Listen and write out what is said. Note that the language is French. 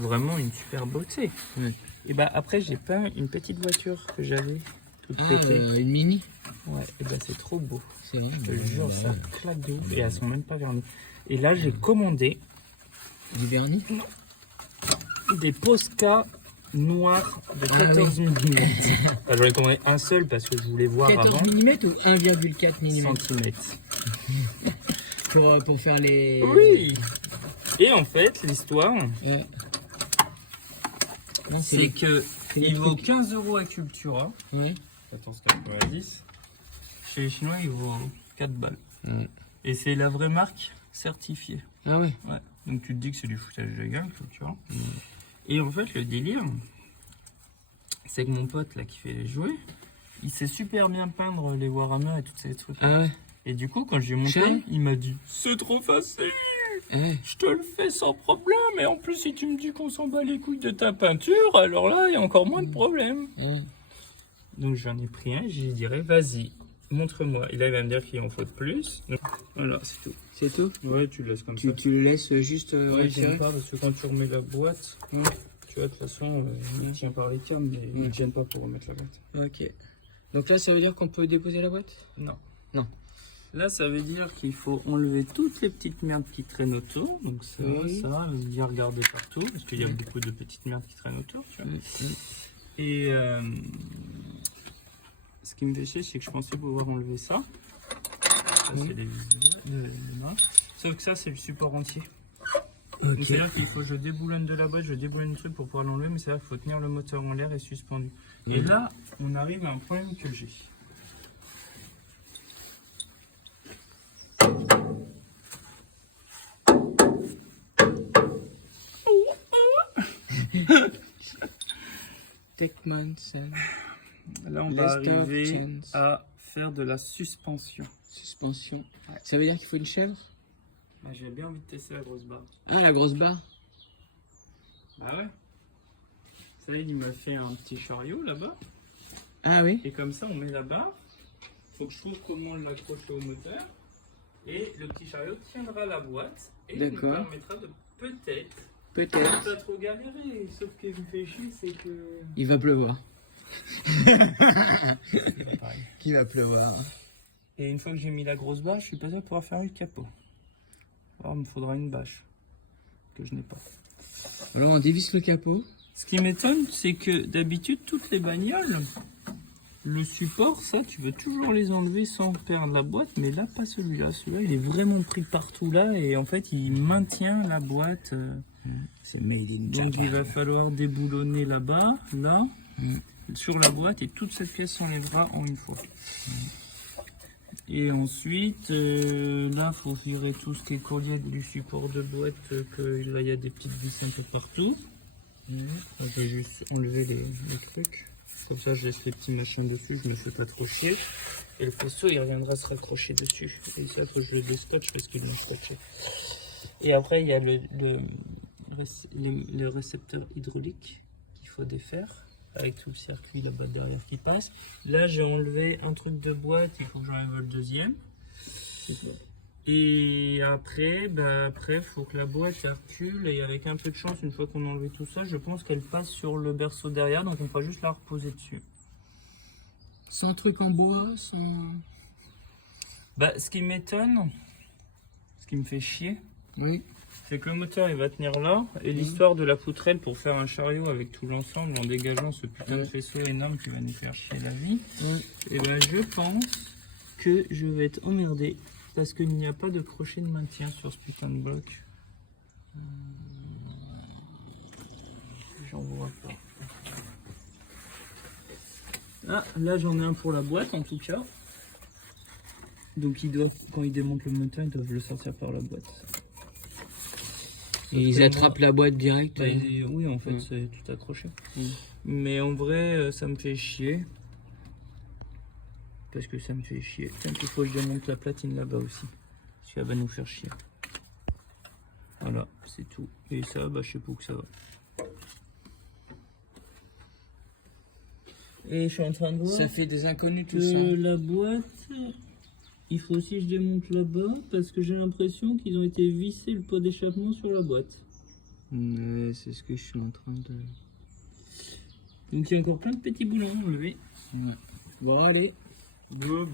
Vraiment une super beauté. Ouais. Et bah après j'ai peint une petite voiture que j'avais toute Ah, pétée. une mini. Ouais, et bah c'est trop beau. C'est vrai. Je te jure, ça claque de ouf et elles sont même pas vernies. Et là j'ai commandé Du vernis. des Posca noirs de 14 mm. J'en ai commandé un seul parce que je voulais voir 14 avant. mm ou 1,4 mm Centimètres. pour faire les... Oui. Et en fait l'histoire Non, c'est les- que c'est les il vaut trucs. 15 € à Cultura. Ouais. 14,90. Chez les Chinois, il vaut 4 balles. Mm. Et c'est la vraie marque certifiée. Ah ouais. Ouais. Donc tu te dis que c'est du foutage de gueule, tu vois. Et en fait, le délire, c'est que mon pote là qui fait les jouets, il sait super bien peindre les Warhammer et tous ces trucs. Ah ouais. Et du coup, quand je lui ai Cher montré, il m'a dit c'est trop facile, Ouais. je te le fais sans problème. Et en plus, si tu me dis qu'on s'en bat les couilles de ta peinture, alors là, il y a encore moins de problèmes. Ouais. Donc j'en ai pris un, je lui dirais vas-y, montre-moi. Et là il va me dire qu'il en faut plus. Donc, voilà, c'est tout. C'est tout. Ouais, tu le laisses comme Tu le laisses juste Ouais, retirer. j'aime pas parce que quand tu remets la boîte, tu vois, de toute façon, il tient par les câbles, mais il ne tiennent pas pour remettre la boîte. Ok. Donc là, ça veut dire qu'on peut déposer la boîte? Non. Non. Là, ça veut dire qu'il faut enlever toutes les petites merdes qui traînent autour. Donc ça, Oui. ça, bien regarder partout, parce qu'il y a beaucoup de petites merdes qui traînent autour, tu vois. Mm. Et ce qui me fait chier, c'est que je pensais pouvoir enlever ça. Ça, c'est les mains. Sauf que ça, c'est le support entier. Donc, Ok. c'est-à-dire qu'il faut que je déboulonne de la boîte, je déboulonne le truc pour pouvoir l'enlever, mais c'est-à-dire qu'il faut tenir le moteur en l'air et suspendu. Et là, on arrive à un problème que j'ai. Techmanson. Là, on va Lester arriver Chance. à faire de la suspension. Suspension. Ça veut dire qu'il faut une chèvre? Bah, j'ai bien envie de tester la grosse barre. Ah, la grosse barre. Bah ouais. Ça, il m'a fait un petit chariot là-bas. Ah oui. Et comme ça, on met la barre. Faut que je trouve comment l'accrocher au moteur. Et le petit chariot tiendra la boîte. Et nous D'accord. permettra de peut-être Peut-être. pas trop galérer. Sauf que ce qui me fait chier, c'est que. Il va pleuvoir. C'est pas pareil. Qu'il va pleuvoir. Et une fois que j'ai mis la grosse bâche, je suis pas sûr de pouvoir faire le capot. Alors, il me faudra une bâche. Que je n'ai pas. Alors, on dévisse le capot. Ce qui m'étonne, c'est que d'habitude, toutes les bagnoles, le support, ça, tu veux toujours les enlever sans perdre la boîte, mais là, pas celui-là. Celui-là, il est vraiment pris partout là, et en fait, il maintient la boîte. C'est made in Donc, il va falloir déboulonner là-bas, là, sur la boîte, et toute cette pièce s'enlèvera en une fois. Et ensuite, là, il faut virer tout ce qui est collier du support de boîte, que là, il y a des petites vis un peu partout. On va juste enlever les trucs. Comme ça, je laisse les petits machins dessus, je me fais pas trop chier. Et le faisceau, il reviendra se raccrocher dessus. Et ça, il faut que je le déscotche parce qu'il m'a scotché. Et après, il y a le récepteur hydraulique qu'il faut défaire, avec tout le circuit là-bas derrière qui passe. Là, j'ai enlevé un truc de boîte, il faut que j'enlève le deuxième. Et après, faut que la boîte elle recule, et avec un peu de chance, une fois qu'on a enlevé tout ça, je pense qu'elle passe sur le berceau derrière, donc on pourra juste la reposer dessus. Sans truc en bois, sans... Bah, ce qui m'étonne, ce qui me fait chier, Oui. c'est que le moteur il va tenir là, et l'histoire de la poutrelle pour faire un chariot avec tout l'ensemble en dégageant ce putain de faisceau énorme qui va nous faire chier la vie, et ben je pense que je vais être emmerdé parce qu'il n'y a pas de crochet de maintien sur ce putain de bloc. J'en vois pas. Ah, là j'en ai un pour la boîte en tout cas. Donc ils doivent, quand ils démontent le moteur, ils doivent le sortir par la boîte. Et ils attrapent la boîte direct. Bah, oui, en fait, c'est tout accroché. Mais en vrai, ça me fait chier. Parce que ça me fait chier. Tant qu'il faut que je démonte la platine là-bas aussi. Parce qu'elle va nous faire chier. Voilà, c'est tout. Et ça, bah, je sais pas où que ça va. Et je suis en train de voir Ça fait des inconnus tout que ça. la boîte, il faut aussi que je démonte là-bas parce que j'ai l'impression qu'ils ont été vissés le pot d'échappement sur la boîte. Ouais, c'est ce que je suis en train de... Donc il y a encore plein de petits boulons à enlever. Ouais. Bon, allez. Bon.